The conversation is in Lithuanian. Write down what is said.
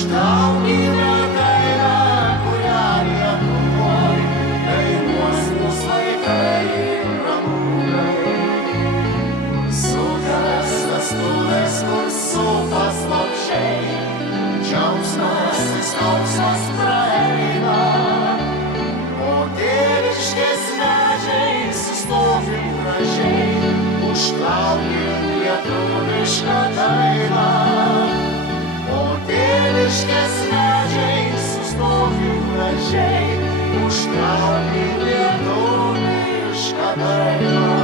Užtraukime dainą, kurią Lietuvoj dainuos mūsų vaikai ir anūkai. Sukas vestuvės, kur supas lopšiai, džiaugsmas ir skausmas praeina, o tėviškės medžiai sustokim gražiai, užtraukim lietuvišką dainą. O tėviškės medžiai sustokim gražiai, užtraukim lietuvišką dainą.